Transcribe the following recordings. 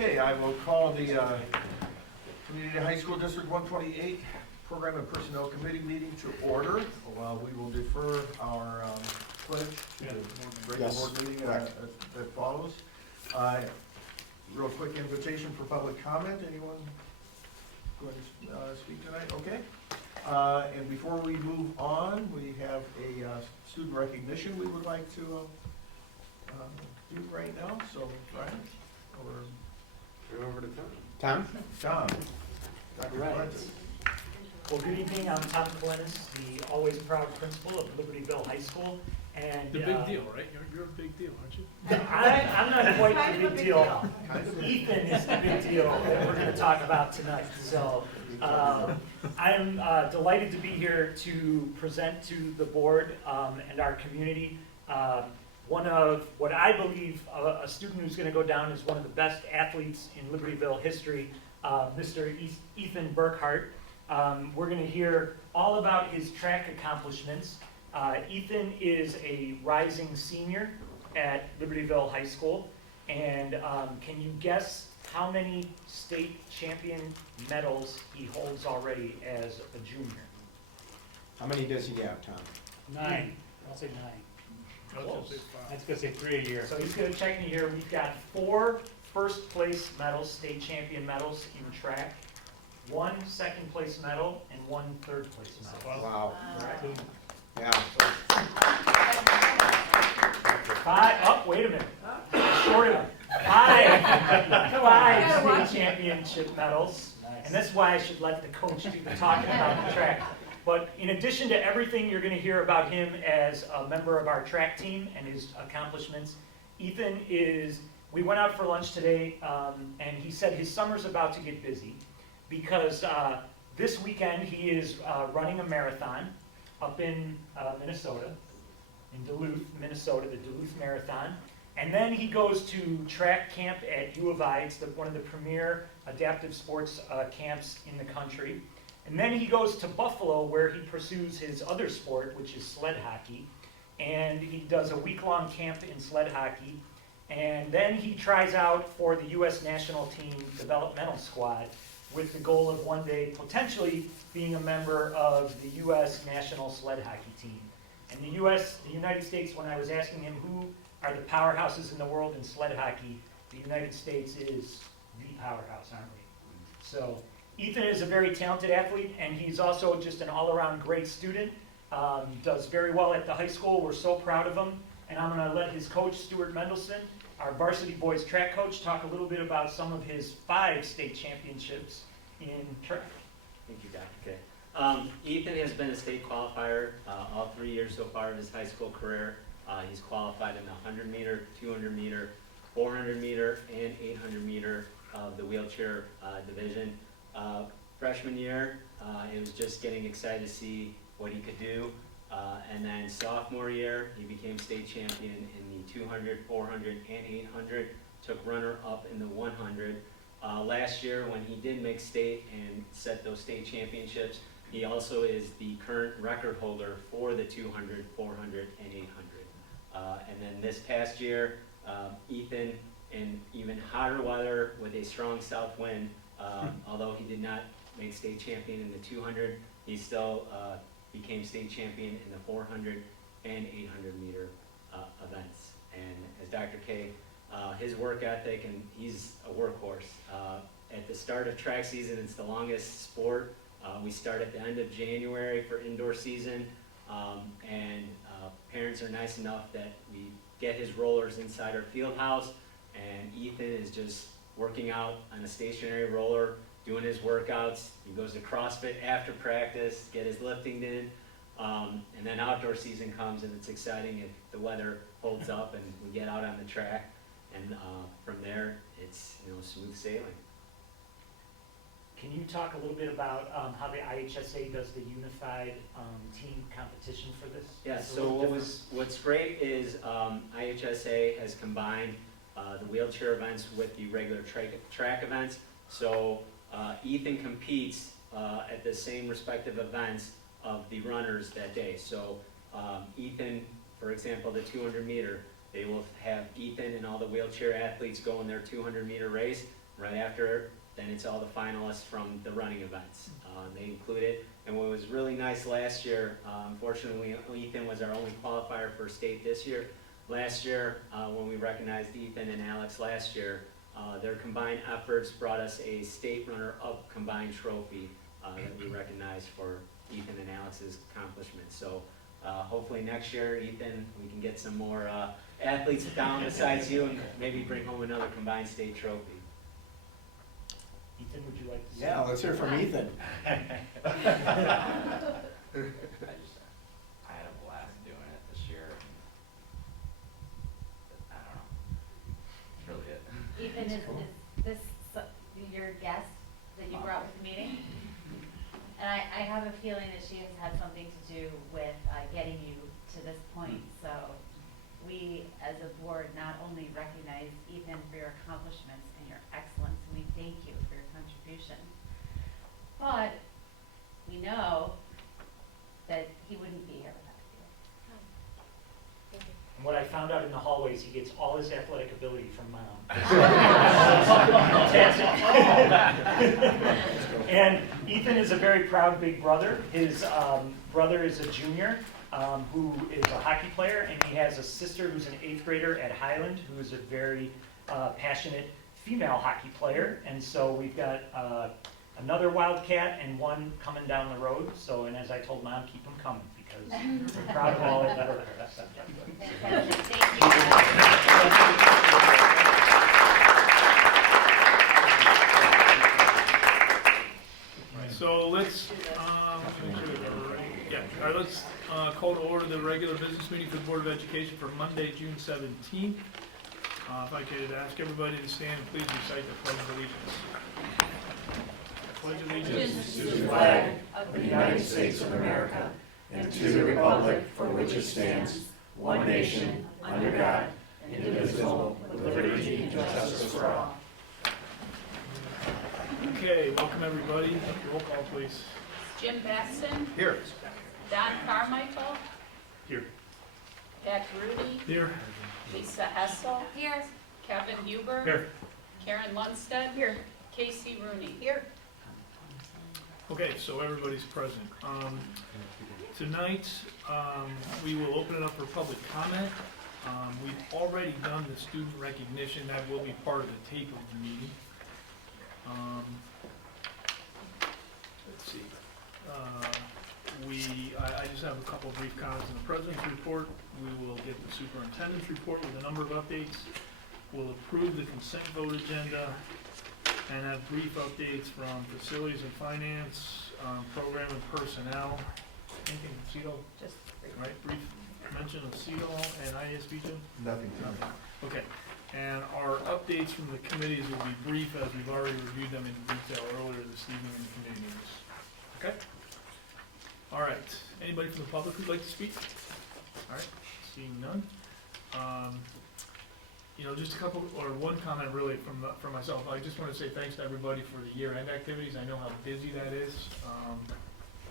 Okay, I will call the Community High School District 128 Program and Personnel Committee meeting to order. We will defer our pledge to the regular board meeting that follows. Real quick invitation for public comment. Anyone going to speak tonight? Okay. And before we move on, we have a student recognition we would like to do right now. So, Brian, or turn over to Tom. Tom. Dr. Right. Clements. Well, good evening. I'm Tom Clements, the always proud principal of Libertyville High School. And The big deal, right? You're a big deal, aren't you? I'm not quite Kind the of a big big deal. deal. Ethan is the big deal that we're going to talk about tonight. So I'm delighted to be here to present to the board and our community one of what I believe a student who's going to go down as one of the best athletes in Libertyville history, Mr. Ethan Burkhart. We're going to hear all about his track accomplishments. Ethan is a rising senior at Libertyville High School, and can you guess how many state champion medals he holds already as a junior? How many does he have, Tom? 9. I'll say 9. I was gonna say I five. was gonna say 3 a year. So he's going to check me here. We've got 4 first place medals, state champion medals in track, 1 second place medal, and 1 third place medal. Wow. Correct. Yeah. 5, oh, wait a minute. Short of 5 state championship medals. And that's why I should let the coach do the talking about the track. But in addition to everything you're going to hear about him as a member of our track team and his accomplishments, Ethan is, we went out for lunch today, and he said his summer's about to get busy because this weekend he is running a marathon up in Minnesota, in Duluth, Minnesota, the Duluth Marathon. And then he goes to track camp at U of I. It's one of the premier adaptive sports camps in the country. And then he goes to Buffalo, where he pursues his other sport, which is sled hockey. And he does a week-long camp in sled hockey. And then he tries out for the U.S. national team developmental squad with the goal of one day potentially being a member of the U.S. national sled hockey team. And the United States, when I was asking him who are the powerhouses in the world in sled hockey, the United States is the powerhouse, aren't we? So Ethan is a very talented athlete, and he's also just an all-around great student. Does very well at the high school. We're so proud of him. And I'm going to let his coach, Stuart Mendelson, our varsity boys track coach, talk a little bit about some of his 5 state championships in track. Thank you, Dr. K. Ethan has been a state qualifier all 3 years so far of his high school career. He's qualified in the 100 meter, 200 meter, 400 meter, and 800 meter of the wheelchair division. Freshman year, it was just getting excited to see what he could do. And then sophomore year, he became state champion in the 200, 400, and 800, took runner-up in the 100. Last year, when he did make state and set those state championships, he also is the current record holder for the 200, 400, and 800. And then this past year, Ethan, in even hotter weather with a strong south wind, although he did not make state champion in the 200, he still became state champion in the 400 and 800 meter events. And as Dr. K, his work ethic, and he's a workhorse. At the start of track season, it's the longest sport. We start at the end of January for indoor season, and parents are nice enough that we get his rollers inside our field house, and Ethan is just working out on a stationary roller, doing his workouts. He goes to CrossFit after practice, get his lifting in, and then outdoor season comes, and it's exciting if the weather holds up and we get out on the track, and from there it's smooth sailing. Can you talk a little bit about how the IHSA does the unified team competition for this? Yeah, It's a so little what's great is IHSA has combined the wheelchair events with the regular track events. So Ethan competes at the same respective events of the runners that day. So Ethan, for example, the 200 meter, they will have Ethan and all the wheelchair athletes go in their 200 meter race. Right after, then it's all the finalists from the running events. They include it. And what was really nice last year, unfortunately, Ethan was our only qualifier for state this year. Last year, when we recognized Ethan and Alex last year, their combined efforts brought us a state runner-up combined trophy that we recognized for Ethan and Alex's accomplishments. So hopefully next year, Ethan, we can get some more athletes down besides you and maybe bring home another combined state trophy. Ethan, would you like to say? Yeah, let's hear from Ethan. I had a blast doing it this year. I don't know. That's really it. Ethan, is this your guest that you brought with the meeting? And I have a feeling that she has had something to do with getting you to this point. So we, as a board, not only recognize Ethan for your accomplishments and your excellence, and we thank you for your contribution, but we know that he wouldn't be here without you. And what I found out in the hallways, he gets all his athletic ability from Mom. And Ethan is a very proud big brother. His brother is a junior who is a hockey player, and he has a sister who's an 8th grader at Highland who is a very passionate female hockey player. And so we've got another Wildcat and one coming down the road. So, and as I told Mom, keep them coming because we're proud of all of that. Fantastic. Thank you. So let's, let's call to order the regular business meeting for the Board of Education for Monday, June 17th. If I could ask everybody to stand and please recite the Pledge of Allegiance. Pledge allegiance to the flag of the United States of America and to the republic for which it stands, one nation, under God, indivisible, with liberty and justice for all. Okay, welcome everybody. Roll call, please. Jim Baston, Here. Don Carmichael, Here. Pat Rudy, Here. Lisa Hessel, Here. Kevin Huber, Here. Karen Lundstedt, here, Casey Rooney. Here. Okay, so everybody's present. Tonight, we will open it up for public comment. We've already done the student recognition. That will be part of the tape of the meeting. Let's see. I just have a couple brief comments in the president's report. We will get the superintendent's report with a number of updates. We'll approve the consent vote agenda and have brief updates from facilities and finance, program and personnel. Anything from CEDO? Just Right, brief mention of CEDO and ISB, Jim? Nothing. Okay, and our updates from the committees will be brief as we've already reviewed them in detail earlier this evening in the committee meetings. Okay? All right, anybody from the public who'd like to speak? All right, seeing none. Just a couple, or one comment really from myself. I just want to say thanks to everybody for the year-end activities. I know how busy that is.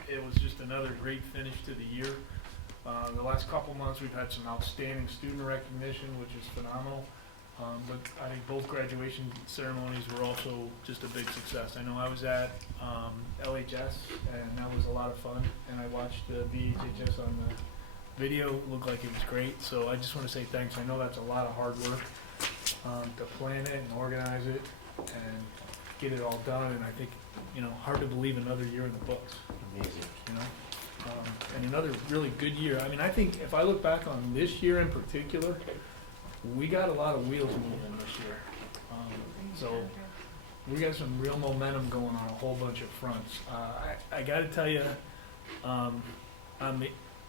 It was just another great finish to the year. The last couple months, we've had some outstanding student recognition, which is phenomenal. But I think both graduation ceremonies were also just a big success. I know I was at LHS, and that was a lot of fun. And I watched the VHHS on the video. It looked like it was great. So I just want to say thanks. I know that's a lot of hard work to plan it and organize it and get it all done. And I think, hard to believe another year in the books. Amazing. And another really good year. I mean, I think if I look back on this year in particular, we got a lot of wheels moving this year. So we got some real momentum going on a whole bunch of fronts. I got to tell you, I'm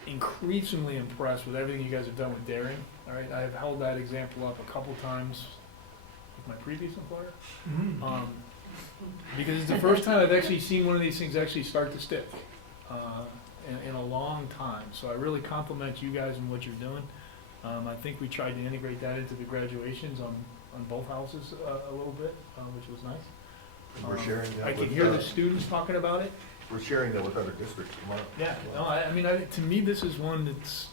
increasingly impressed with everything you guys have done with Daring. All right, I've held that example up a couple times with my previous employer. Because it's the first time I've actually seen one of these things actually start to stick in a long time. So I really compliment you guys and what you're doing. I think we tried to integrate that into the graduations on both houses a little bit, which was nice. And we're sharing that I can with, hear the students talking about it. We're sharing that with other districts tomorrow. Yeah, no, I mean, to me, this is one that's,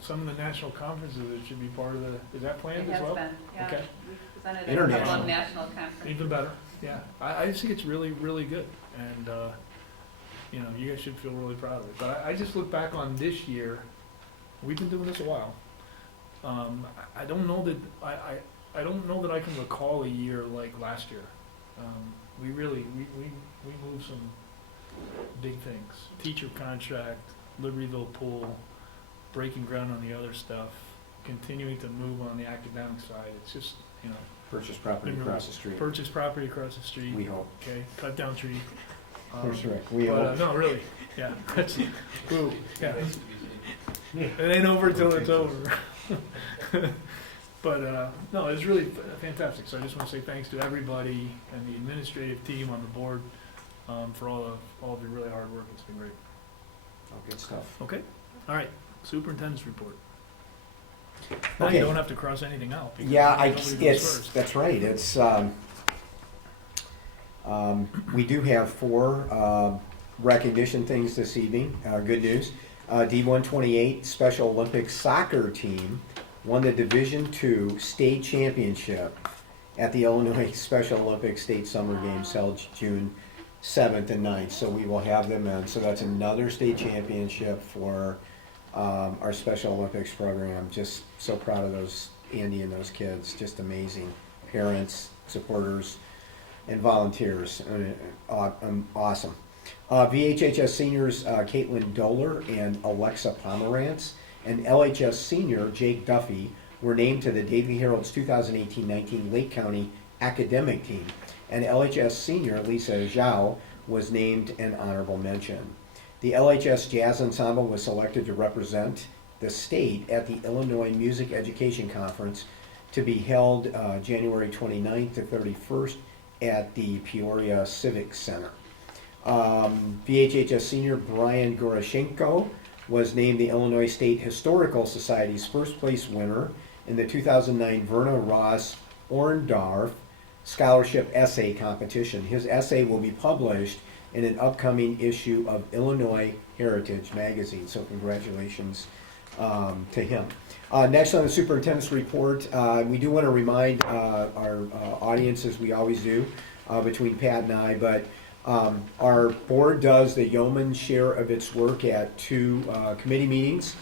some of the national conferences that should be part of is that planned as well? It has been, yeah. Okay. We presented at a International. couple of national conferences. Even better. Yeah, I just think it's really, really good, and, you know, you guys should feel really proud of it. But I just look back on this year, we've been doing this a while. I don't know that, I don't know that I can recall a year like last year. We really, we moved some big things. Teacher contract, Libertyville pool, breaking ground on the other stuff, continuing to move on the academic side. It's just, you know, Purchase property across the street. purchase property across the street. We hope. Okay, cut down tree. That's right. We But, hope. no, really, yeah, that's, ooh, yeah. It ain't over till it's over. But, no, it's really fantastic, so I just wanna say thanks to everybody and the administrative team on the board, for all of your really hard work, it's been great. Oh, good stuff. Okay, all right, superintendent's report. Now Okay. you don't have to cross anything out. because Yeah, nobody goes first. that's right, it's, we do have 4 recognition things this evening, good news. D128 Special Olympics soccer team won the Division II state championship at the Illinois Special Olympics State Summer Games held June 7th and 9th. So we will have them in, so that's another state championship for our Special Olympics program. Just so proud of those, Andy and those kids, just amazing. Parents, supporters, and volunteers, awesome. VHHS seniors Caitlin Doler and Alexa Pomerantz and LHS senior Jake Duffy were named to the Daily Herald's 2018-19 Lake County academic team, and LHS senior Lisa Zhao was named an honorable mention. The LHS Jazz Ensemble was selected to represent the state at the Illinois Music Education Conference to be held January 29th to 31st at the Peoria Civic Center. VHHS senior Brian Goroshenko was named the Illinois State Historical Society's first place winner in the 2009 Verna Ross Orndorff Scholarship Essay Competition. His essay will be published in an upcoming issue of Illinois Heritage Magazine, so congratulations to him. Next on the superintendent's report, we do want to remind our audience, as we always do, between Pat and I, but our board does the yeoman's share of its work at 2 committee meetings.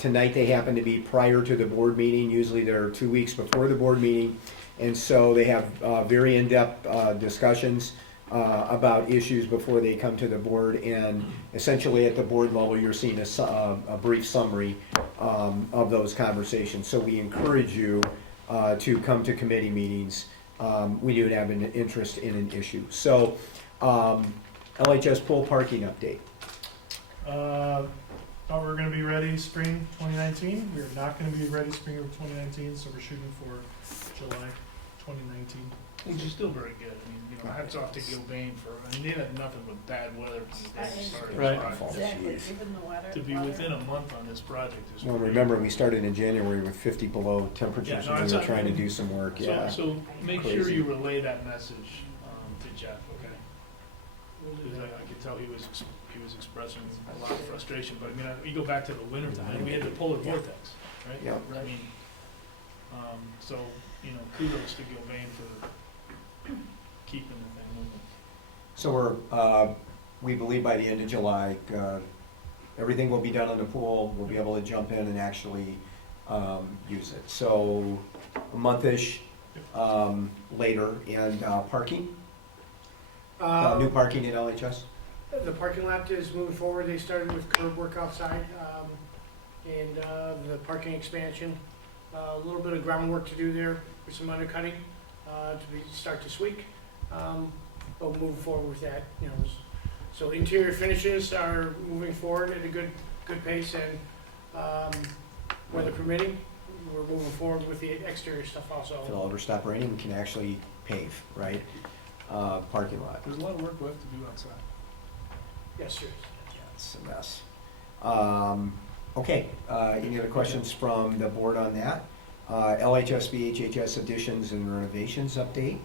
Tonight they happen to be prior to the board meeting. Usually they're 2 weeks before the board meeting. And so they have very in-depth discussions about issues before they come to the board. And essentially at the board level, you're seeing a brief summary of those conversations. So we encourage you to come to committee meetings. We do have an interest in an issue. So LHS pool parking update. Thought we were gonna be ready spring 2019. We're not gonna be ready spring of 2019, so we're shooting for July 2019. Which is still very good. I mean, you know, hats off to Gilbane for, I mean, they had nothing but bad weather from the day they started Right. this project. Exactly, given the weather. To be within a month on this project is. Well, remember, we started in January with 50 below temperatures, Yeah, no, and we it's were not- trying to do some work, yeah. So make sure Crazy. you relay that message to Jeff, okay? Because I could tell he was expressing a lot of frustration, but I mean, you go back to the winter time, we had the polar vortex, right? Yeah. I mean, so, you know, kudos to Gilbane for keeping the thing moving. So we believe by the end of July, everything will be done on the pool, we'll be able to jump in and actually use it. So a month-ish later, and parking? New parking at LHS? The parking lot is moving forward. They started with curb work outside, and the parking expansion. A little bit of groundwork to do there with some undercutting to start this week. But we'll move forward with that, you know. So interior finishes are moving forward at a good pace, and weather permitting, we're moving forward with the exterior stuff also. If it'll ever stop raining, we can actually pave, right? Parking lot. There's a lot of work left to do outside. Yes, sir. Yeah, it's a mess. Okay, any other questions from the board on that? LHS, VHHS additions and renovations update?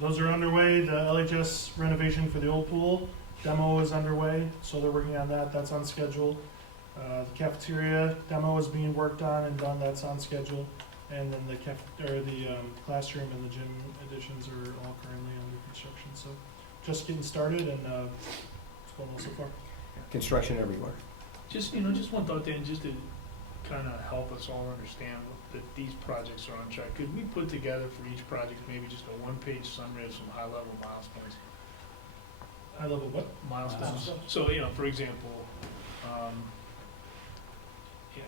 Those are underway. The LHS renovation for the old pool demo is underway, so they're working on that. That's on schedule. The cafeteria demo is being worked on and done. That's on schedule. And then the classroom and the gym additions are all currently under construction, so just getting started, and it's going well so far. Construction everywhere. Just one thought, Dan, just to kind of help us all understand that these projects are on track. Could we put together for each project maybe just a one-page summary of some high-level milestones? High level what? Milestones. Milestones. So, for example,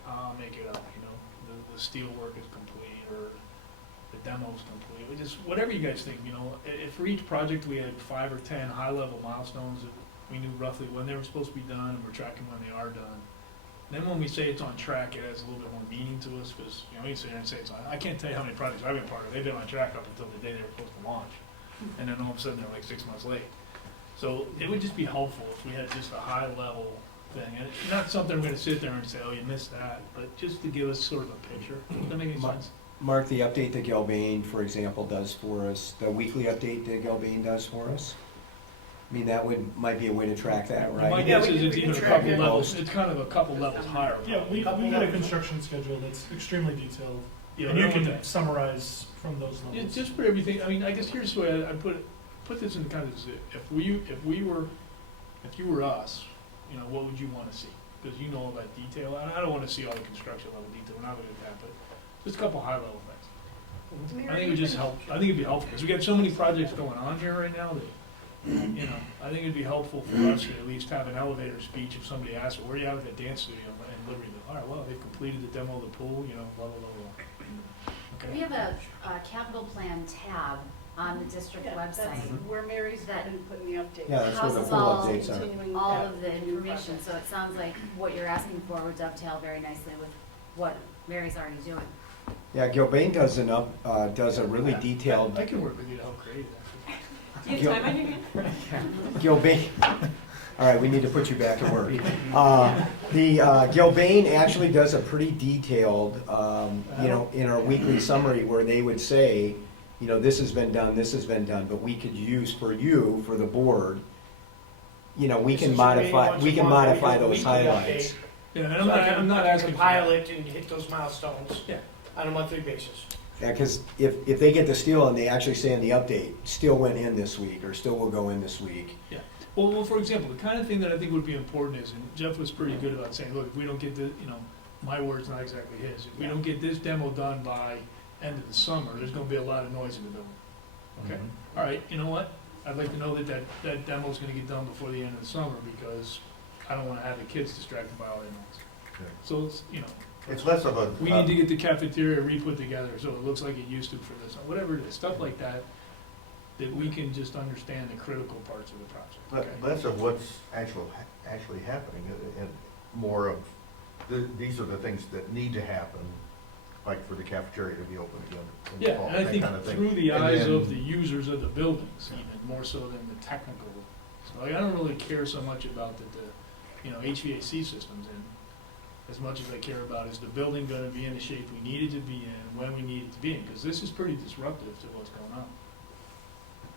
I'll make it up, the steel work is complete, or the demo's complete, just whatever you guys think, if for each project we had 5 or 10 high-level milestones that we knew roughly when they were supposed to be done, and we're tracking when they are done. Then when we say it's on track, it has a little bit more meaning to us, because, we can sit here and say it's on, I can't tell you how many projects I've been part of, they've been on track up until the day they were supposed to launch, and then all of a sudden they're like 6 months late. So it would just be helpful if we had just a high-level thing, and it's not something we're gonna sit there and say, oh, you missed that, but just to give us sort of a picture. Does that make any sense? Mark, the update that Gilbane, for example, does for us, the weekly update that Gilbane does for us, I mean, might be a way to track that, My right? guess we is can- it's we can even a track couple it. levels, it's kind of a couple levels higher. Yeah, we Couple get a levels. construction schedule that's extremely detailed, Yeah, and you I don't want can that. summarize from those Yeah, levels. just for everything, I guess here's the way I put this in kind of, if you were us, what would you want to see? Because you know all that detail, I don't want to see all the construction level detail, we're not looking at that, but just a couple high level things. I think it would just help, I think it'd be helpful, because we got so many projects going on here right now that, I think it'd be helpful for us to at least have an elevator speech if somebody asks, well, where are you at with that dance studio in Libertyville? All right, well, they've completed the demo of the pool, blah, blah, blah, blah. We Okay. have a capital plan tab on the district Yeah, that's website. where Mary's That been putting the updates. Yeah, that's where the houses full all- updates are. Continuing all that of the new information, projects. so it sounds like what you're asking for would dovetail very nicely with what Mary's already doing. Yeah, Gilbane does does a really detailed, I can work with you to help create that. Do you have time on your hands? Gilbane, all right, we need to put you back to work. The Gilbane actually does a pretty detailed, in our weekly summary where they would say, this has been done, but we could use for you, for the board, we This can is your meeting modify, once we a can month, we modify do a those weekly highlights. update. Yeah, and So I I'm not can asking for compile that. it and hit those milestones Yeah. on a monthly basis. Yeah, because if they get the steel and they actually say in the update, steel went in this week, or steel will go in this week. Well, for example, the kind of thing that I think would be important is, and Jeff was pretty good about saying, look, if we don't get the, my word's not exactly his. If we don't get this demo done by end of the summer, there's gonna be a lot of noise in the building. Okay, all right, you know what? I'd like to know that demo's gonna get done before the end of the summer, because I don't wanna have the kids distracted by all the noise. Okay. So it's, It's less of a. we need to get the cafeteria re-put together, so it looks like it used to for this, whatever it is, stuff like that, that we can just understand the critical parts of the project. Okay? Less of what's actually happening, and more of, these are the things that need to happen, like for the cafeteria to be open again in the Yeah, fall, and I that think kind of thing. through the And eyes then- of the users of the buildings, even more so than the technical. So like, I don't really care so much about the HVAC systems in, as much as I care about is the building gonna be in the shape we need it to be in, when we need it to be in, because this is pretty disruptive to what's going on.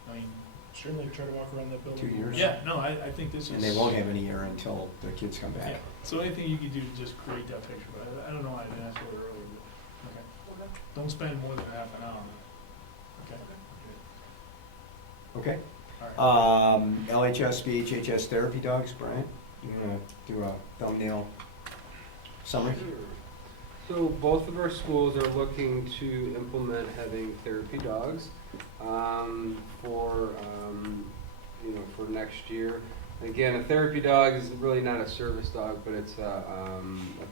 I mean, Certainly try to walk around that building. 2 years. yeah, no, I think this is. And they won't have any air until the kids come Yeah, back. so anything you could do to just create that picture, but I don't know why I didn't ask for it earlier, but, okay. Don't spend more than half an hour on it. Okay? Okay. All right. LHS, BHHS therapy dogs, Brian, you wanna do a thumbnail summary? So both of our schools are looking to implement having therapy dogs for next year. Again, a therapy dog is really not a service dog, but it's a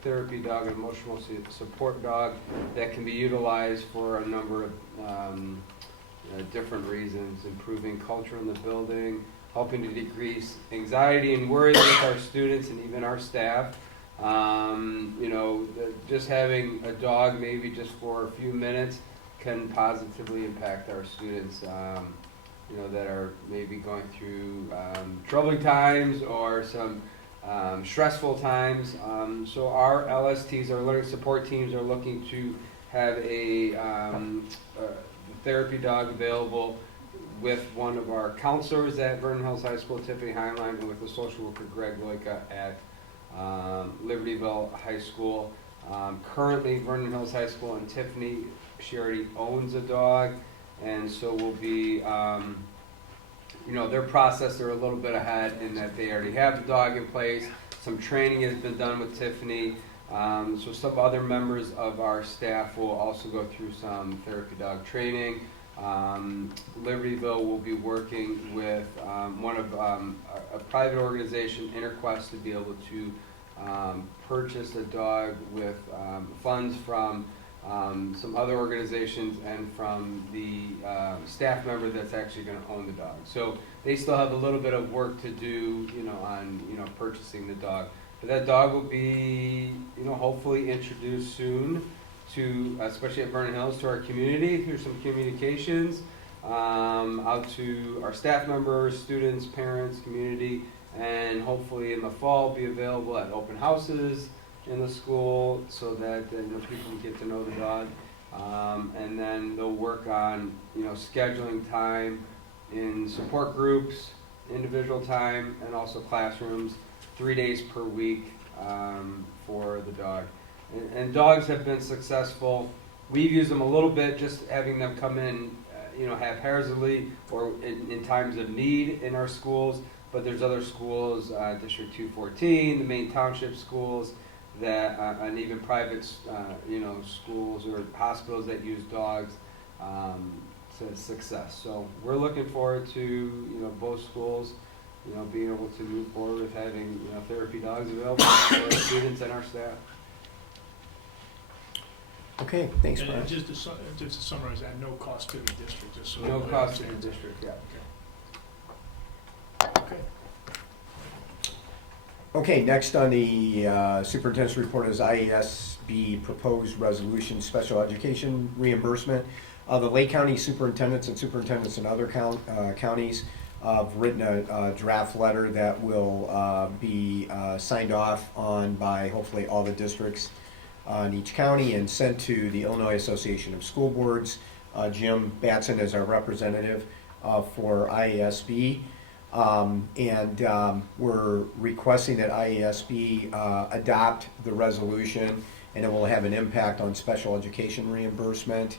therapy dog, an emotional support dog that can be utilized for a number of different reasons, improving culture in the building, helping to decrease anxiety and worry with our students and even our staff. Just having a dog maybe just for a few minutes can positively impact our students, that are maybe going through troubling times or some stressful times. So our LSTs, our learning support teams, are looking to have a therapy dog available with one of our counselors at Vernon Hills High School, Tiffany Heinlein, and with the social worker Greg Loika at Libertyville High School. Currently, Vernon Hills High School and Tiffany she already owns a dog, and so we'll be, their process, they're a little bit ahead in that they already have the dog in place. Some training has been done with Tiffany. So some other members of our staff will also go through some therapy dog training. Libertyville will be working with one of a private organization, Interquest, to be able to purchase a dog with funds from some other organizations and from the staff member that's actually going to own the dog. So they still have a little bit of work to do, on purchasing the dog. But that dog will be, hopefully introduced soon to, especially at Vernon Hills, to our community through some communications, out to our staff members, students, parents, community, and hopefully in the fall be available at open houses in the school so that people can get to know the dog. And then they'll work on, scheduling time in support groups, individual time, and also classrooms, 3 days per week for the dog. And dogs have been successful. We've used them a little bit, just having them come in, haphazardly or in times of need in our schools. But there's other schools, District 214, the main township schools, that and even private, schools or hospitals that use dogs to success. So we're looking forward to, both schools, being able to move forward with having, therapy dogs available for our students and our staff. Okay, thanks, And Brian. just to summarize, at no cost to the district, just so. No everybody cost to the understands. district, yeah. Okay. Okay, next on the superintendent's report is IASB proposed resolution, special education reimbursement. The Lake County superintendents in other counties have written a draft letter that will be signed off on by hopefully all the districts in each county and sent to the Illinois Association of School Boards. Jim Batson is our representative for IASB. We're requesting that IASB adopt the resolution, and it will have an impact on special education reimbursement,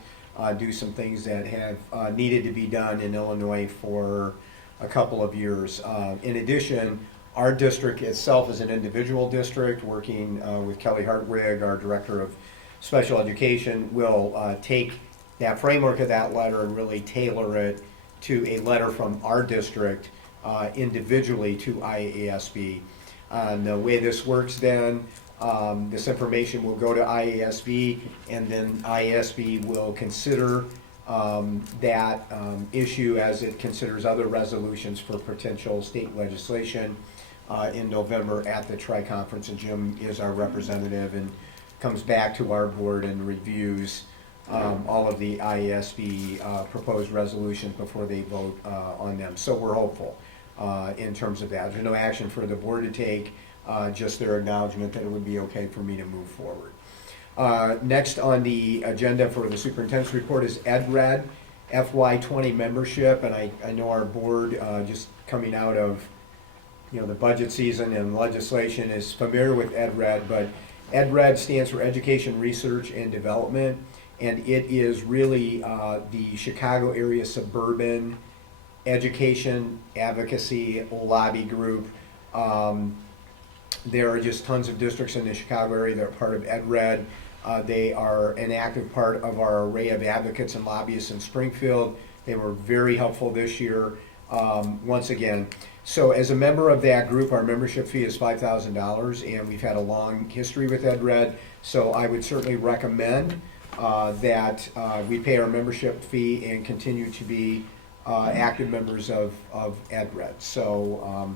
do some things that have needed to be done in Illinois for a couple of years. In addition, our district itself is an individual district working with Kelly Hartwig, our Director of Special Education, will take that framework of that letter and really tailor it to a letter from our district individually to IASB. The way this works then, this information will go to IASB, and then IASB will consider that issue as it considers other resolutions for potential state legislation in November at the Tri-Conference, and Jim is our representative and comes back to our board and reviews all of the IASB proposed resolutions before they vote on them. So we're hopeful in terms of that. There's no action for the board to take, just their acknowledgement that it would be okay for me to move forward. Next on the agenda for the superintendent's report is EdRed FY20 membership, and I know our board, just coming out of the budget season and legislation, is familiar with EdRed, but EdRed stands for Education Research and Development, and it is really the Chicago area suburban education advocacy lobby group. There are just tons of districts in the Chicago area that are part of EdRed. They are an active part of our array of advocates and lobbyists in Springfield. They were very helpful this year, once again. So as a member of that group, our membership fee is $5,000, and we've had a long history with EdRed. So I would certainly recommend that we pay our membership fee and continue to be active members of EdRed. So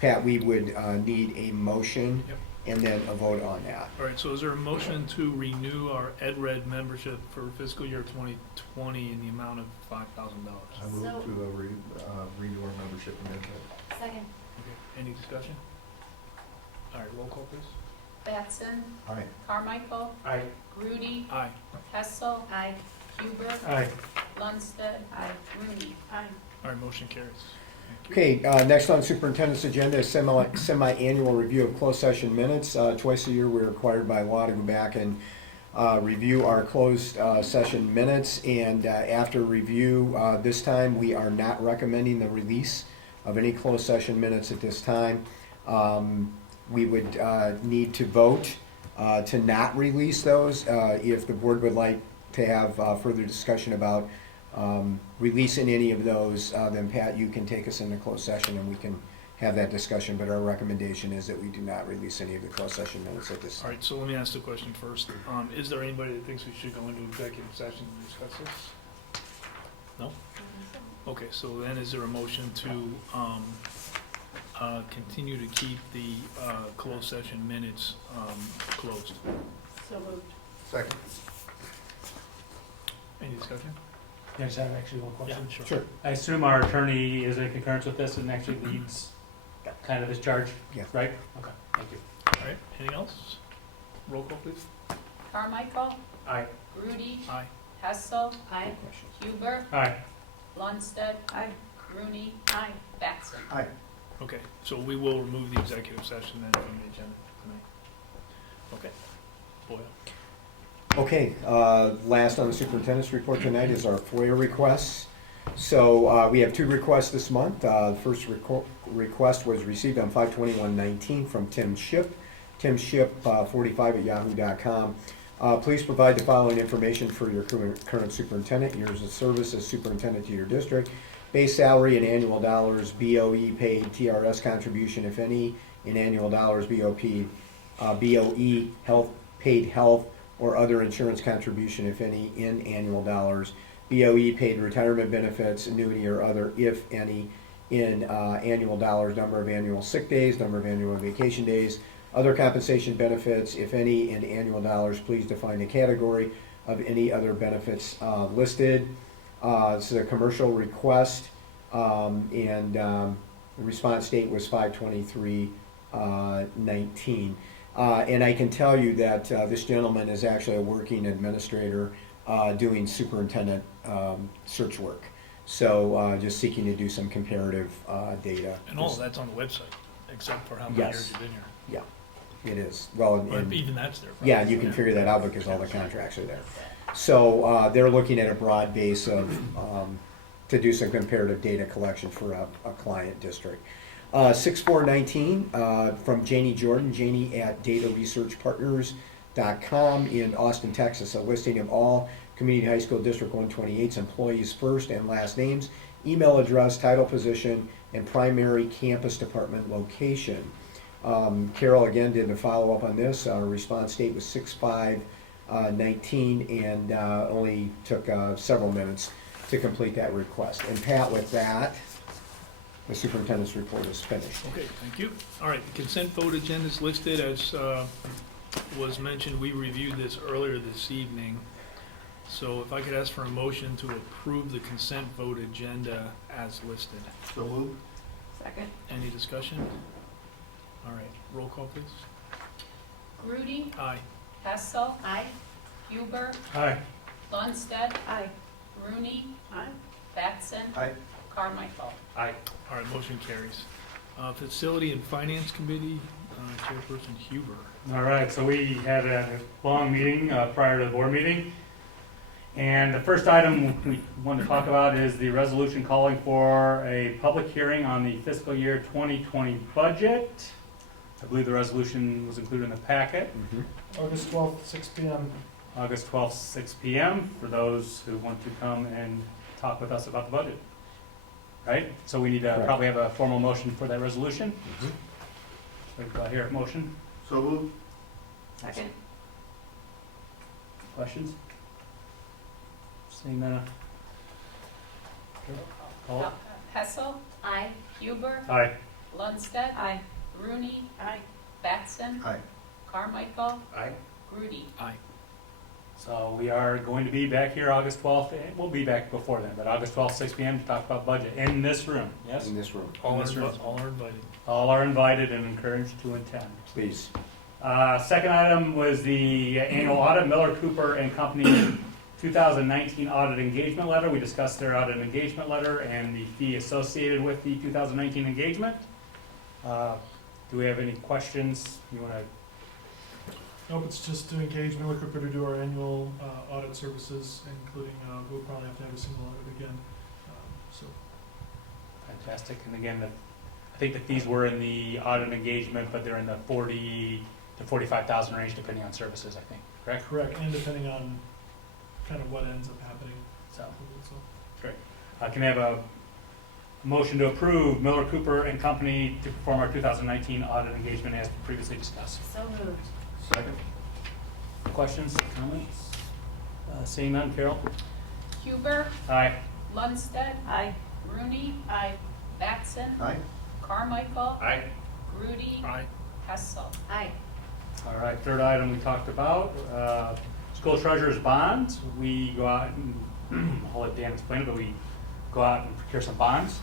Pat, we would need a motion. Yep. And then a vote on that. All right, so is there a motion to renew our EdRed membership for fiscal year 2020 in the amount of $5,000? I move So- to renew our membership in EdRed. Second. Okay, any discussion? All right, roll call, please. Batson, Aye. Carmichael, Aye. Grudy, Aye. Hessel, Aye. Huber, Aye. Lundstedt, Rooney. Aye. All right, motion carries. Thank you. Okay, next on superintendent's agenda is semi-annual review of closed session minutes. Twice a year, we're required by law to go back and review our closed session minutes, and after review, this time we are not recommending the release of any closed session minutes at this time. We would need to vote to not release those. If the board would like to have further discussion about releasing any of those, then Pat, you can take us into closed session and we can have that discussion, but our recommendation is that we do not release any of the closed session minutes at this All time. right, so let me ask the question first. Is there anybody that thinks we should go into executive session to discuss this? No? Okay, so then is there a motion to continue to keep the closed session minutes closed? So moved. Second. Any discussion? I just have actually one question. Sure. Sure. I assume our attorney is in concurrence with this and actually leads kind of this charge? Yeah. Right? Okay, thank you. All right, anything else? Roll call, please. Carmichael, Aye. Grudy, Aye. Hessel, Aye. Huber, Aye. Lundstedt, Aye. Rooney, Batson. Aye. Okay, so we will remove the executive session then from the agenda tonight. Okay. Boyle. Okay, last on the superintendent's report tonight is our FOIA requests. So we have two requests this month. The first request was received on 5/21/19 from Tim Ship, timship45@yahoo.com. Please provide the following information for your current superintendent, years of service as superintendent to your district, base salary in annual dollars, BOE paid, TRS contribution, if any, in annual dollars, BOE health paid health or other insurance contribution, if any, in annual dollars, BOE paid retirement benefits, annuity or other, if any, in annual dollars, number of annual sick days, number of annual vacation days, other compensation benefits, if any, in annual dollars. Please define the category of any other benefits listed. This is a commercial request, and the response date was 5/23/19. And I can tell you that this gentleman is actually a working administrator doing superintendent search work. So just seeking to do some comparative data. And all of that's on the website, except for how many Yes. years you've been here. It is. Well, But and, even that's there. yeah, you can figure that out because all the contracts are there. So they're looking at a broad base of, to do some comparative data collection for a client district. 6/4/19 from Janie Jordan, Janie at dataresearchpartners.com in Austin, Texas. A listing of all Community High School District 128's employees' first and last names, email address, title, position, and primary campus department location. Carol again did a follow-up on this. Our response date was 6/5/19 and only took several minutes to complete that request. And Pat, with that, the superintendent's report is finished. Okay, thank you. All right, the consent vote agenda is listed as was mentioned. We reviewed this earlier this evening. So if I could ask for a motion to approve the consent vote agenda as listed. So moved. Second. Any discussion? All right, roll call, please. Grudy, Aye. Hessel, Aye. Huber, Aye. Lundstedt, Aye. Rooney, Aye. Batson, Aye. Carmichael. Aye. All right, motion carries. Facility and Finance Committee, Chairperson Huber. All right, so we had a long meeting prior to the board meeting. And the first item we want to talk about is the resolution calling for a public hearing on the fiscal year 2020 budget. I believe the resolution was included in the packet. August 12th, 6 PM. August 12th, 6 PM, for those who want to come and talk with us about the budget. Right? So we need to Correct. probably have a formal motion for that resolution. So do I hear a motion? So moved. Second. Questions? Seeing none. Call. Hessel, Aye. Huber, Aye. Lundstedt, Aye. Rooney, Aye. Batson, Aye. Carmichael, Aye. Grudy. Aye. So we are going to be back here August 12th, and we'll be back before then, but August 12th, 6 PM to talk about budget in this room, yes? In this room, All Yes, sir. are invited. All are invited and encouraged to attend. please. Second item was the annual audit, Miller Cooper and Company 2019 audit engagement letter. We discussed their audit engagement letter and the fee associated with the 2019 engagement. Do we have any questions? You want to Nope, it's just to engage Miller Cooper to do our annual audit services, including, we'll probably have to have a single audit again. So, Fantastic. And again, I think the fees were in the audit engagement, but they're in the 40 to 45,000 range, depending on services, I think. Correct? correct, and depending on kind of what ends up happening. So, So, can I have a motion to approve Miller Cooper and Company to perform our 2019 audit engagement as previously discussed? So moved. Second? Questions, comments? Seeing none, Carol? Huber, Aye. Lundstedt, Aye. Rooney, Batson, Aye. Carmichael, Aye. Grudy, Aye. Hessel. Aye. All right, third item we talked about, school treasurer's bonds. We go out and, I'll let Dan explain it, but we go out and procure some bonds.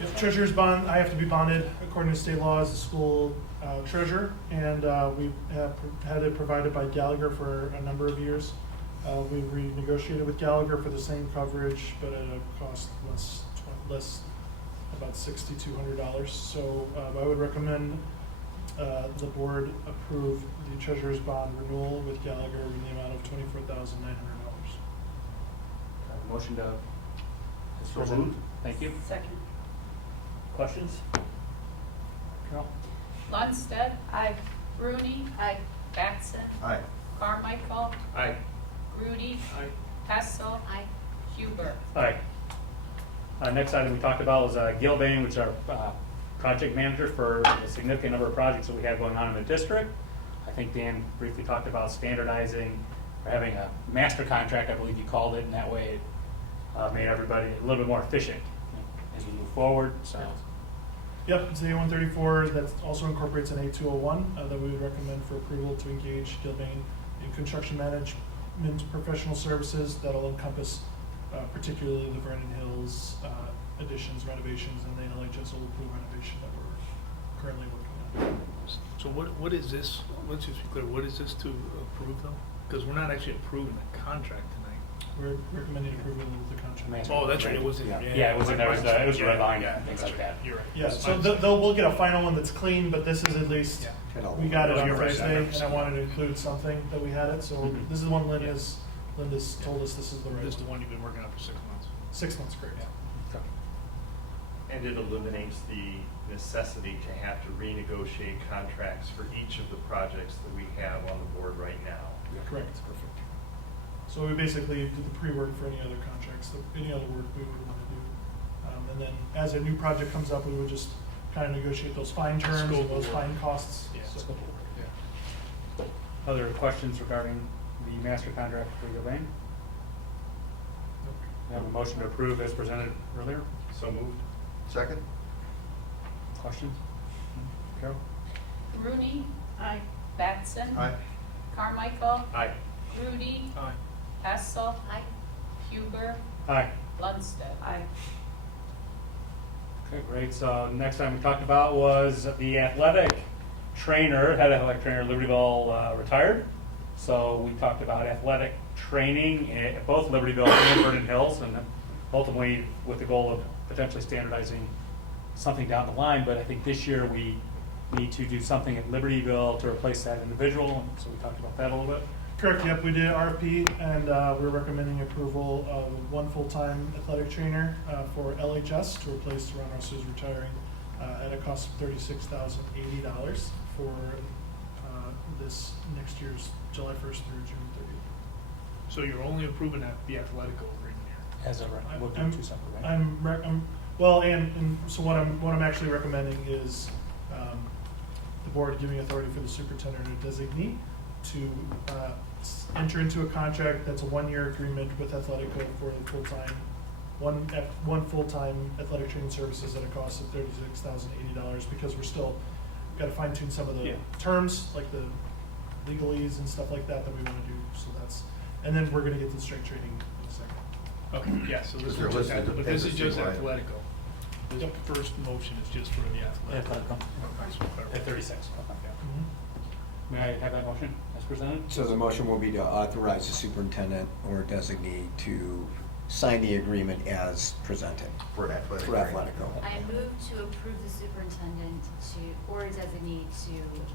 Yep, treasurer's bond, I have to be bonded according to state law as a school treasurer, and we have had it provided by Gallagher for a number of years. We renegotiated with Gallagher for the same coverage, but at a cost less about $6,200. So I would recommend the board approve the treasurer's bond renewal with Gallagher in the amount of $24,900. Motion to. So moved. Thank you. Second. Questions? Carol? Lundstedt, Aye. Rooney, Batson, Aye. Carmichael, Aye. Grudy, Aye. Hessel, Aye. Huber. Aye. Next item we talked about was Gil Bain, which is our project manager for a significant number of projects that we have going on in the district. I think Dan briefly talked about standardizing or having a master contract, I believe you called it, and that way it made everybody a little bit more efficient as we move forward. So, Yep, it's the A134 that also incorporates an A201 that we would recommend for approval to engage Gilbane in construction management professional services that'll encompass particularly the Vernon Hills additions, renovations, and the LHS Old Pool renovation that we're currently working on. So what is this, let's just be clear, what is this to approve though? Because we're not actually approving the contract tonight. We're recommending approval of the contract. Master- Oh, that's right, it was in. Yeah, it was in there, it was Yeah, redlined yeah, and things that's like right. that. You're right. Yeah, That's so my- we'll get a final one that's clean, but this is at least, Yeah. we got it on You're right, Thursday, and I 100%. wanted to include something that we had it, so Mhm. this is the one Linda's told us this is the right This is the one. one you've been working on for 6 months. 6 months, great. And it eliminates the necessity to have to renegotiate contracts for each of the projects that we have on the board right now. Correct. Perfect. So we basically did the pre-work for any other contracts, any other work we would want to do. And then as a new project comes up, we would just kind of negotiate those fine terms Scope and of those work. fine costs. Yeah. So- Yeah. Other questions regarding the master contract for Gilbane? We have a motion to approve as presented earlier. So moved. Second? Questions? Carol? Rooney, Batson, Aye. Carmichael, Aye. Grudy, Aye. Hessel, Aye. Huber, Aye. Lundstedt. Aye. Okay, great. So next time we talked about was the athletic trainer, head athletic trainer, Libertyville retired. So we talked about athletic training at both Libertyville and Vernon Hills, and ultimately with the goal of potentially standardizing something down the line. But I think this year we need to do something at Libertyville to replace that individual. So we talked about that a little bit. Correct, yep, we did RFP, and we're recommending approval of one full-time athletic trainer for LHS to replace Ron Russ, who's retiring, at a cost of $36,080 for this next year's July 1st through June 30th. So you're only approving the Athletico agreement here? As a we'll do I'm- two separate, right? Well, and so what I'm actually recommending is the board giving authority for the superintendent or designee to enter into a contract that's a one-year agreement with Athletico for the full-time, one full-time athletic training services at a cost of $36,080, because we're still got to fine-tune some of the Yeah. terms, like the legalese and stuff like that we want to do. So that's, and then we're going to get to the strength training in a second. Okay, yeah, so this They're is just, listed but this is just as a Athletico. The first motion is just for the Athletico. Athletic. Okay, so clarify. At 36. Okay. Mhm. May I have that motion as presented? So the motion will be to authorize the superintendent or designee to sign the agreement as presented For athletic. for athletic. I move to approve the superintendent or designee to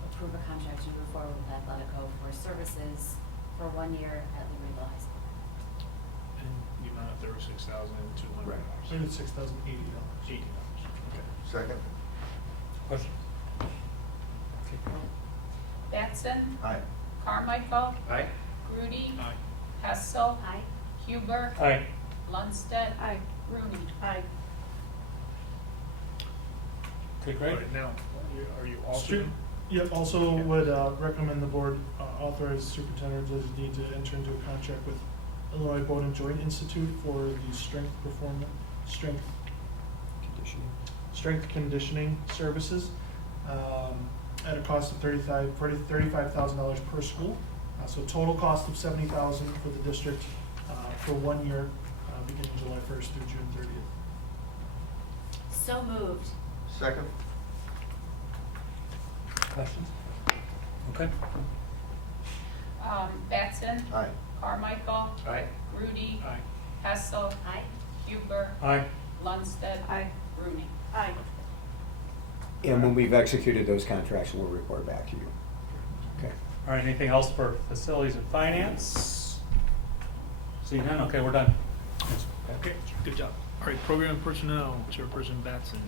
approve a contract to move forward with Athletico for services for 1 year at Libertyville High School. And the amount of $36,200. I think it's $6,080. $80. Okay. Second? Question? Batson, Aye. Carmichael, Aye. Grudy, Aye. Hessel, Aye. Huber, Aye. Lundstedt, Rooney. Aye. Okay, All great. right, now, are you also? Stu- Yep, also would recommend the board authorize superintendent designee to enter into a contract with Illinois Bone and Joint Institute for the strength conditioning services at a cost of $35,000 per school. So total cost of $70,000 for the district for 1 year, beginning July 1st through June 30th. So moved. Second? Questions? Okay. Batson, Aye. Carmichael, Aye. Grudy, Aye. Hessel, Aye. Huber, Aye. Lundstedt, Rooney. Aye. And when we've executed those contracts, we'll report back to you. Okay. All right, anything else for facilities and finance? Seeing none, okay, we're done. Okay, good job. All right, program and personnel, Chairperson Batson.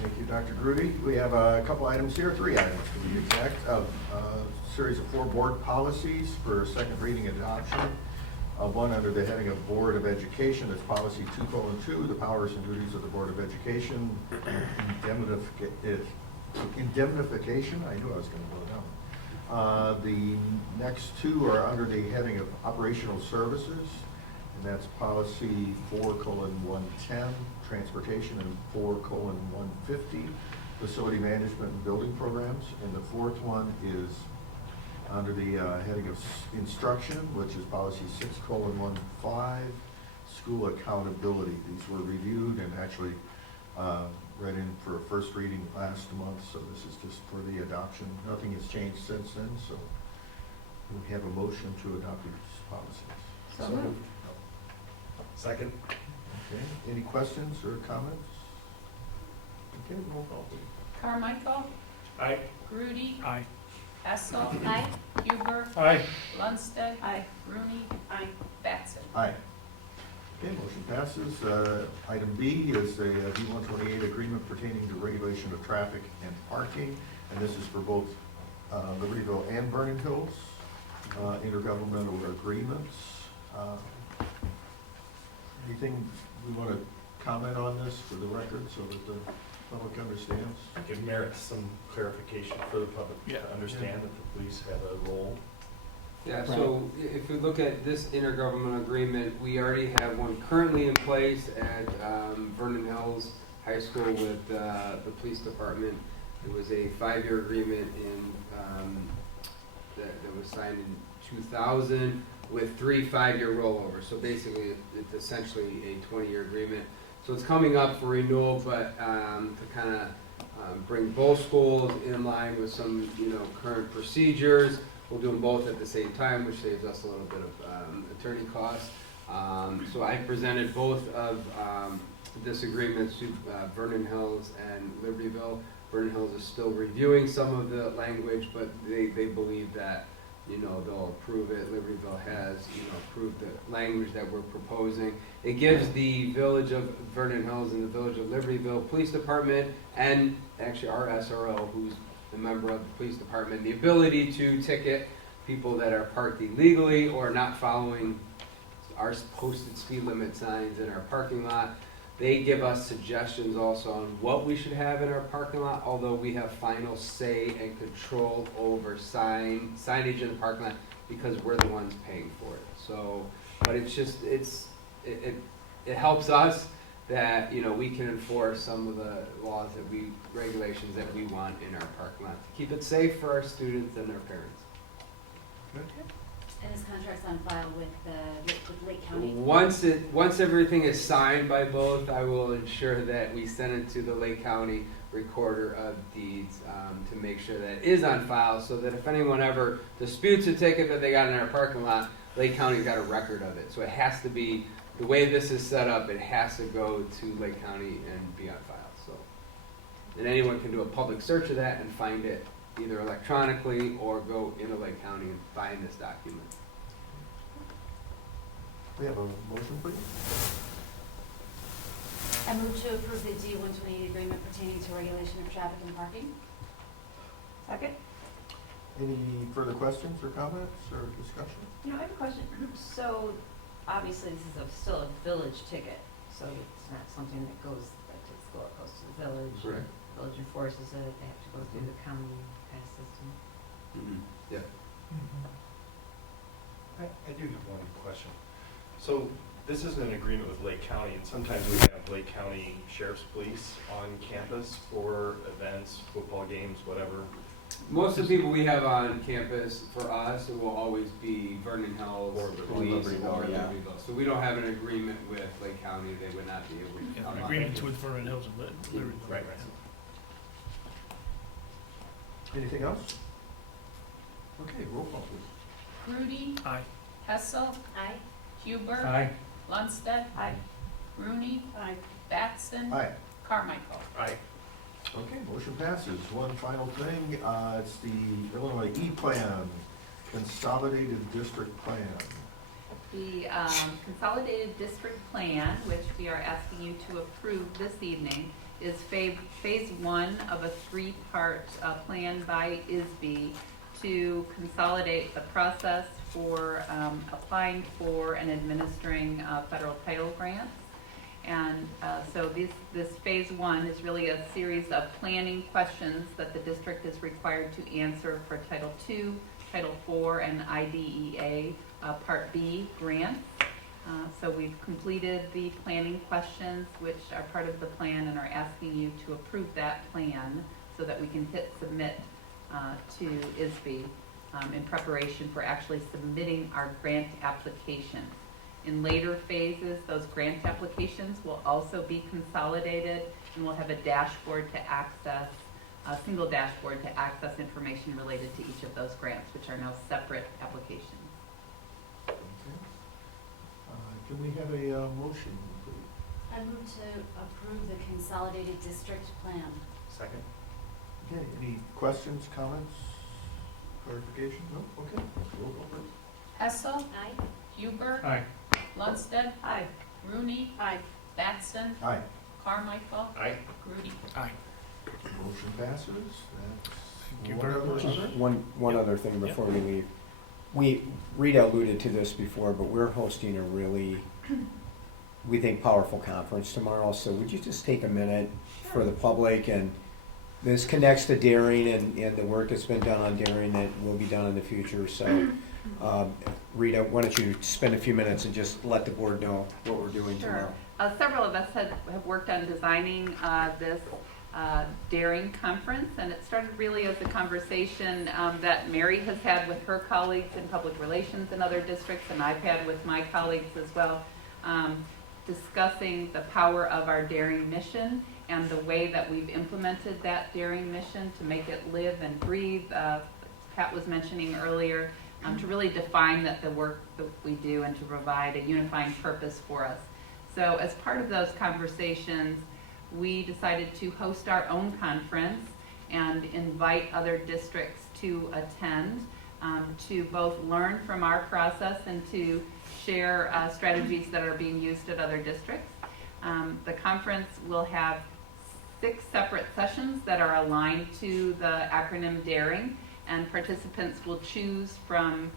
Thank you, Dr. Grudy. We have a couple items here, 3 items to be exact, of a series of 4 board policies for second reading and adoption. One under the heading of Board of Education, that's policy 2:2, the powers and duties of the Board of Education, indemnification, I knew I was going to go down. The next 2 are under the heading of operational services, and that's policy 4:110, transportation, and 4:150, facility management and building programs. And the 4th one is under the heading of instruction, which is policy 6:15, school accountability. These were reviewed and actually read in for a first reading last month, so this is just for the adoption. Nothing has changed since then, so we have a motion to adopt these policies. So moved. Second? Okay, any questions or comments? Okay, roll call please. Carmichael, Aye. Grudy, Aye. Hessel, Aye. Huber, Aye. Lundstedt, Rooney, Batson. Aye. Okay, motion passes. Item B is the D128 agreement pertaining to regulation of traffic and parking, and this is for both Libertyville and Vernon Hills, intergovernmental agreements. Anything we want to comment on this for the record so that the public understands? I think it merits some clarification for the public Yeah. to understand that the police have a role. Yeah, so if we look at this intergovernmental agreement, we already have one currently in place at Vernon Hills High School with the police department. It was a 5-year agreement that was signed in 2000 with 3 5-year rollovers. So basically, it's essentially a 20-year agreement. So it's coming up for renewal, but to kind of bring both schools in line with some current procedures. We'll do them both at the same time, which saves us a little bit of attorney costs. So I presented both of disagreements to Vernon Hills and Libertyville. Vernon Hills is still reviewing some of the language, but they believe that they'll approve it. Libertyville has approved the language that we're proposing. It gives the village of Vernon Hills and the village of Libertyville Police Department, and actually our SRO, who's a member of the police department, the ability to ticket people that are parked illegally or not following our posted speed limit signs in our parking lot. They give us suggestions also on what we should have in our parking lot, although we have final say and control over signage in the parking lot because we're the ones paying for it. So, but it's just, it helps us that, we can enforce some of the laws regulations that we want in our parking lot to keep it safe for our students and their parents. And this contract's on file with Lake County? Once everything is signed by both, I will ensure that we send it to the Lake County Recorder of Deeds to make sure that it is on file, so that if anyone ever disputes a ticket that they got in our parking lot, Lake County's got a record of it. So it has to be the way this is set up, it has to go to Lake County and be on file, so. And anyone can do a public search of that and find it either electronically or go into Lake County and find this document. We have a motion, please? I move to approve the D128 agreement pertaining to regulation of traffic and parking. Second? Any further questions or comments or discussion? You know, I have a question. So, obviously, this is still a village ticket, so it's not something that goes like to the school, it goes to the village. Correct. Village enforces it, they have to go through the county kind of system. Yeah. I do have one question. So this is an agreement with Lake County, and sometimes we have Lake County Sheriff's Police on campus for events, football games, whatever. Most of the people we have on campus, for us, it will always be Vernon Hills Or the Police Libertyville, or yeah. Libertyville. So we don't have an agreement with Lake County, they would not be able to come on. Agreements with Vernon Hills and Liberty. Right. Anything else? Okay, roll call, please. Grudy, Aye. Hessel, Aye. Huber, Aye. Lundstedt, Rooney, Batson, Aye. Carmichael. Aye. Okay, motion passes. One final thing, it's the Illinois E-Plan, Consolidated District Plan. The Consolidated District Plan, which we are asking you to approve this evening, is phase one of a three-part plan by ISB to consolidate the process for applying for and administering federal title grants. And so this phase one is really a series of planning questions that the district is required to answer for Title II, Title IV, and IDEA Part B grants. So we've completed the planning questions, which are part of the plan, and are asking you to approve that plan so that we can hit submit to ISB in preparation for actually submitting our grant applications. In later phases, those grant applications will also be consolidated, and we'll have a dashboard to access, a single dashboard to access information related to each of those grants, which are now separate applications. Okay. Can we have a motion, please? I move to approve the Consolidated District Plan. Second? Okay, any questions, comments, clarification? No? Okay, roll call, please. Hessel, Aye. Huber, Aye. Lundstedt, Rooney, Batson, Aye. Carmichael, Aye. Grudy. Aye. Motion passes. Thank you That's very one much. other- One other thing before we leave. Rita alluded to this before, but we're hosting a really, we think, powerful conference tomorrow. So would you just take a minute for the public? And this connects to daring and the work that's been done on daring that will be done in the future. So Rita, why don't you spend a few minutes and just let the board know what we're doing tomorrow. Several of us have worked on designing this daring conference, and it started really as a conversation that Mary has had with her colleagues in public relations in other districts, and I've had with my colleagues as well, discussing the power of our daring mission and the way that we've implemented that daring mission to make it live and breathe. Pat was mentioning earlier, to really define the work that we do and to provide a unifying purpose for us. So as part of those conversations, we decided to host our own conference and invite other districts to attend, to both learn from our process and to share strategies that are being used at other districts. The conference will have 6 separate sessions that are aligned to the acronym DARING, and participants will choose from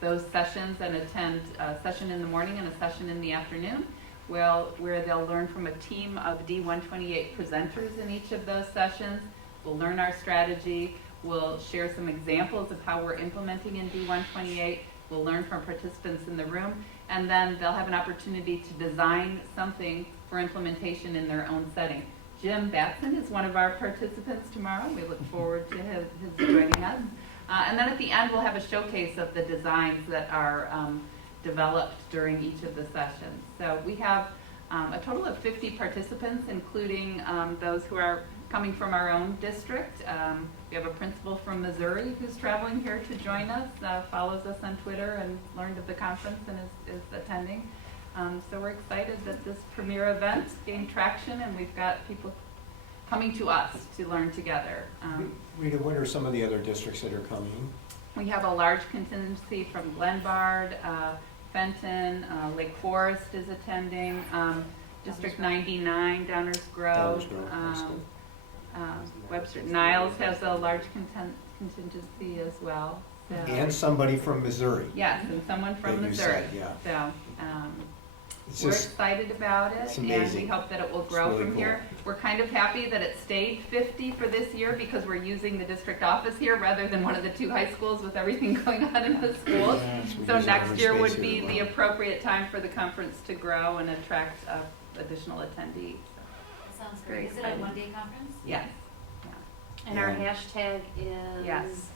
those sessions and attend a session in the morning and a session in the afternoon, where they'll learn from a team of D128 presenters in each of those sessions. We'll learn our strategy. We'll share some examples of how we're implementing in D128. We'll learn from participants in the room, and then they'll have an opportunity to design something for implementation in their own setting. Jim Batson is one of our participants tomorrow. We look forward to his joining us. And then at the end, we'll have a showcase of the designs that are developed during each of the sessions. So we have a total of 50 participants, including those who are coming from our own district. We have a principal from Missouri who's traveling here to join us, follows us on Twitter and learned of the conference and is attending. So we're excited that this premier event gained traction, and we've got people coming to us to learn together. Rita, what are some of the other districts that are coming? We have a large contingency from Glenbard, Fenton, Lake Forest is attending, District 99, Downers Grove, Downers Grove, that's good. Webster, Niles has a large contingency as well. So. And somebody from Missouri. Yes, and someone from that you Missouri. said, yeah. So, It's we're just- excited about it, it's and amazing. we hope that it will It's grow really from cool. here. We're kind of happy that it stayed 50 for this year because we're using the district office here rather than one of the two high schools with everything going on in the schools. So next year would be the appropriate time for the conference to grow and attract additional attendees. Sounds Very great. Is it a exciting. one-day conference? Yes. And our Yeah. hashtag is Yes.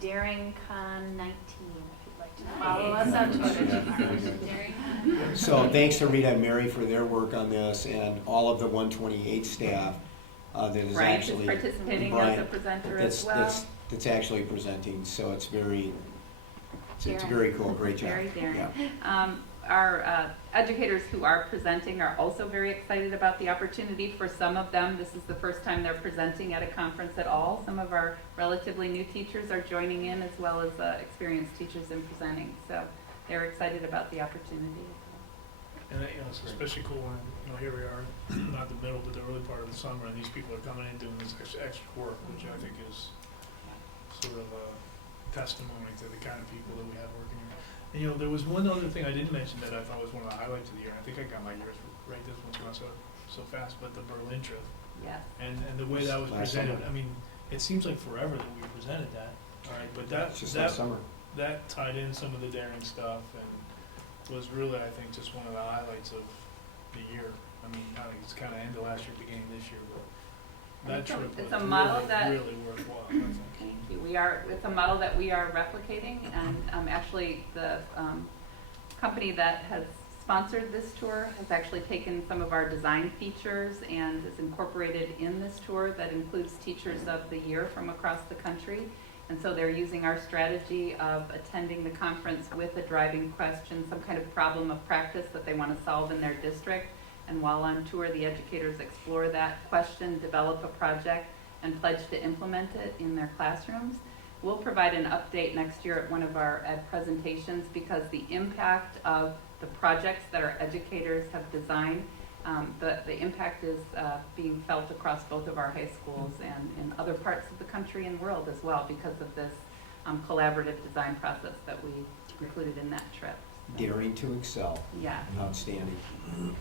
DaringCon19, if you'd like to Nice. follow us on Twitter. Daring? So thanks to Rita and Mary for their work on this, and all of the 128 staff that is Brian is actually. participating Brian, as a presenter as well. That's actually presenting, so it's very, it's Daring. very cool, great job. Very daring. Yeah. Our educators who are presenting are also very excited about the opportunity. For some of them, this is the first time they're presenting at a conference at all. Some of our relatively new teachers are joining in, as well as experienced teachers in presenting. So they're excited about the opportunity. And it's especially cool when, here we are, not the middle, but the early part of the summer, and these people are coming in doing this extra work, which I think is sort of a testimony to the kind of people that we have working here. And there was one other thing I didn't mention that I thought was one of the highlights of the year. I think I got my years right. This one's gone so fast, but the Berlin trip. Yes. And the way that was Last presented. summer. I mean, it seems like forever that we presented that. All right, but It's just last summer. that tied in some of the daring stuff and was really, I think, just one of the highlights of the year. I mean, I think it's kind of end of last year, beginning of this year, but that It's a- trip it's was a model really, that- really worthwhile, I think. Thank you. It's a model that we are replicating, and actually the company that has sponsored this tour has actually taken some of our design features and is incorporated in this tour that includes Teachers of the Year from across the country. And so they're using our strategy of attending the conference with a driving question, some kind of problem of practice that they want to solve in their district. And while on tour, the educators explore that question, develop a project, and pledge to implement it in their classrooms. We'll provide an update next year at one of our ed presentations because the impact of the projects that our educators have designed, the impact is being felt across both of our high schools and in other parts of the country and world as well because of this collaborative design process that we included in that trip. So, Daring to excel. yeah. Outstanding.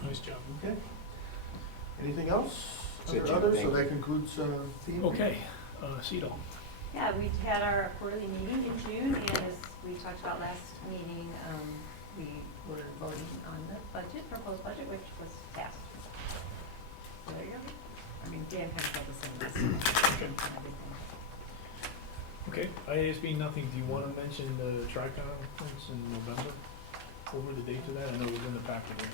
Nice job. Okay. Anything else? That's it, Jim. Others? Thank So that you. concludes theme. Okay, Cito. Yeah, we had our quarterly meeting in June, and as we talked about last meeting, we were voting on the budget, proposed budget, which was passed. So there you go. I mean, Dan kind of felt the same last time. Okay. Okay, IASB, nothing. Do you want to mention the tri-conference in November? What were the dates of that? I know it was in the packet here.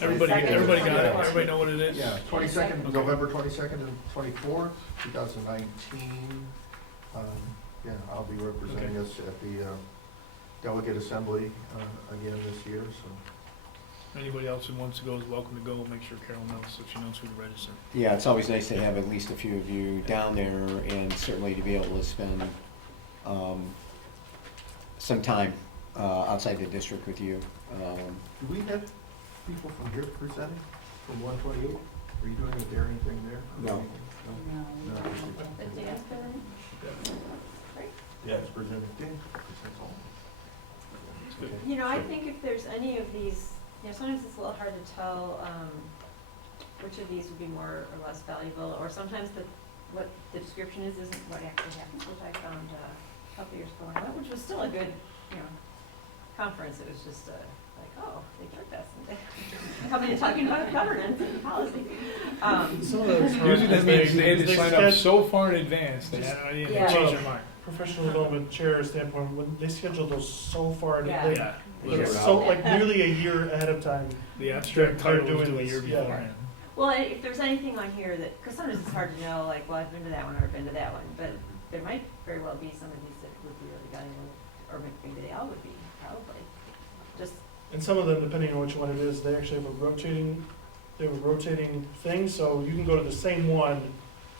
Everybody got it? Everybody know what it is? Yeah, 22nd, Okay. November 22nd and 24th, 2019. Yeah, I'll be representing us at the delegate assembly again this year, so. Anybody else who wants to go is welcome to go. Make sure Carol knows so she knows who to register. Yeah, it's always nice to have at least a few of you down there, and certainly to be able to spend some time outside the district with you. Do we have people from here presenting, from 128? Are you doing a daring thing there? No. No. But Dan's presenting? Great. Yeah, it's presented. Dan, presents all. It's good. I think if there's any of these, sometimes it's a little hard to tell which of these would be more or less valuable, or sometimes what the description isn't what actually happens, which I found a couple years ago, which was still a good, conference. It was just like, oh, they took this. And coming and talking about governance and policy. Some of those Usually that means they had to they sign sched- up so far in advance, they had already Yeah. changed their mind. Professional development chair standpoint, when they schedule those so far in Yeah. advance, Yeah. like, so like nearly a year ahead of time. The abstract They're title was doing due a year this, yeah. beforehand. Well, if there's anything on here that, because sometimes it's hard to know, like, well, I've been to that one or I've been to that one, but there might very well be some of these that would be really valuable, or maybe they all would be, probably. Just And some of them, depending on which one it is, they actually have a rotating thing, so you can go to the same one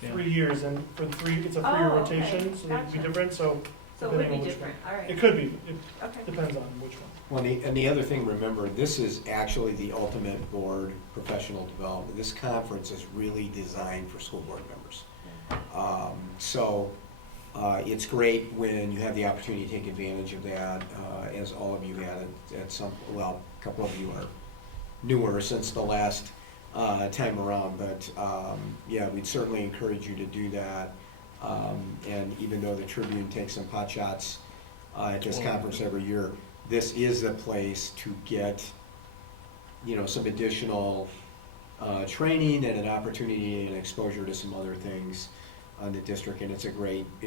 Yeah. 3 years, and for the it's a 3-year Oh, okay. rotation, so they'd be Gotcha. different, so So it would depending be on which different, one. all right. It could be, it Okay. depends on which one. Well, and the other thing, remember, this is actually the ultimate board professional development. This conference is really designed for school board members. So it's great when you have the opportunity to take advantage of that, as all of you had at some, well, a couple of you are newer since the last time around, but yeah, we'd certainly encourage you to do that. And even though the Tribune takes some pot shots at this conference every year, this is a place to get, you know, some additional training and an opportunity and exposure to some other things on the district, and it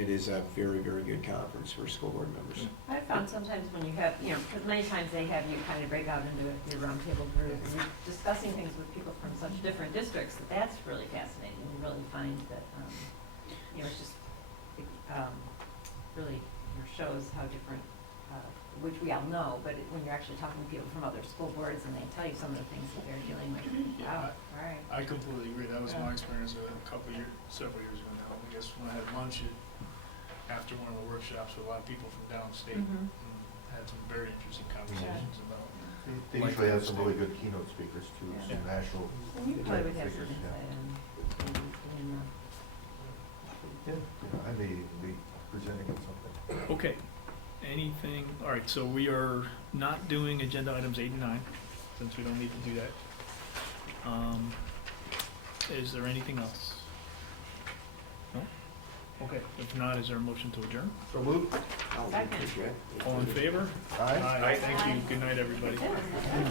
is a very, very good conference for school board members. I found sometimes when you have, you know, because many times they have you kind of break out into your roundtable group and you're discussing things with people from such different districts, that's really fascinating. You really find that, you know, it's just, really, you know, shows how different, which we all know, but when you're actually talking to people from other school boards and they tell you some of the things that they're dealing with, wow, all right. I completely agree. That was my experience several years ago now. I guess when I had lunch after one of the workshops with a lot of people from downstate, Mhm. and had some very interesting conversations about. They usually have some really good keynote speakers too, Yeah. some national. And you probably would have some figures, insight on, Yeah, I may be presenting on something. Okay. Anything, all right, so we are not doing agenda items 8 and 9, since we don't need to do that. Is there anything else? No? Okay, if not, is there a motion to adjourn? So moved. Oh, Second. appreciate it. All in favor? Aye. Thank you. Good night, everybody. yeah.